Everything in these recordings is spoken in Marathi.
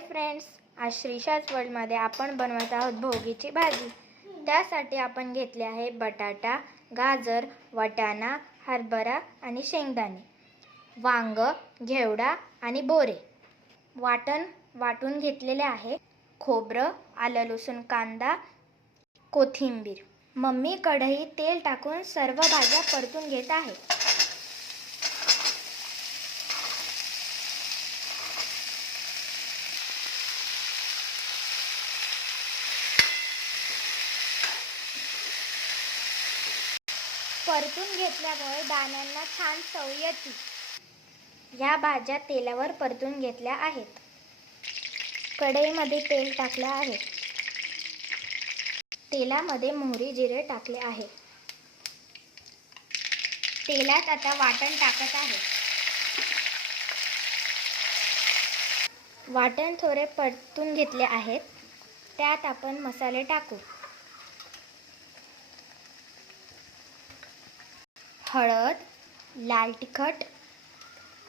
हाय फ्रेंड्स, आज श्रीशाच वर्ल्डमध्ये आपण बनवत आहोत भोगीची भाजी। त्यासाठी आपण घेतले आहे बटाटा, गाजर, वाटाणा, हरभरा आणि शेंगदाणे, वांग, घेवडा आणि बोरे। वाटून घेतलेले आहे खोबरं, आलं, लसूण, कांदा, कोथिंबीर। मम्मी कढईत तेल टाकून सर्व भाज्या परतून घेत आहे। परतून घेतल्यामुळे दाण्यांना छान चव येते। या भाज्या तेलावर परतून घेतल्या आहेत। कढईमध्ये तेल टाकले आहे। तेलामध्ये मोहरी, जिरे टाकले आहे। तेलात आता वाटण टाकत आहे। वाटण थोडे परतून घेतले आहेत। त्यात आपण मसाले टाकू। हळद, लाल तिखट,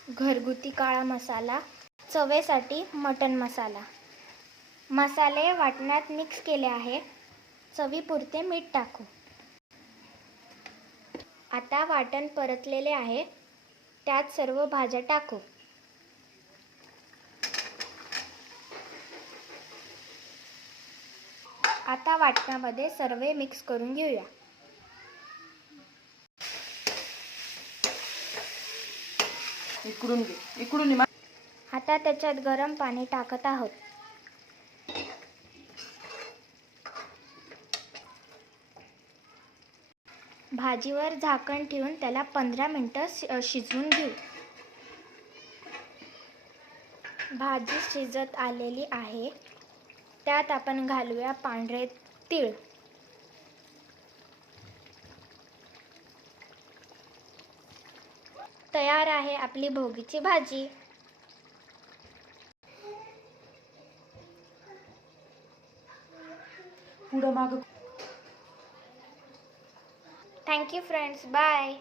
घरगुती काळा मसाला, चवेसाठी मटण मसाला। मसाले वाटणात मिक्स केले आहे। चवीपुरते मीठ टाकू। आता वाटण परतलेले आहे। त्यात सर्व भाज्या टाकू। आता वाटणामध्ये सर्व मिक्स करून घेऊया। इकडून आता त्याच्यात गरम पाणी टाकत आहोत। भाजीवर झाकण ठेवून त्याला 15 मिनिटे शिजवून घेऊ। भाजी शिजत आलेली आहे। त्यात आपण घालूया पांढरे तीळ। तयार आहे आपली भोगीची भाजी। पुढं माग। Thank you friends, bye.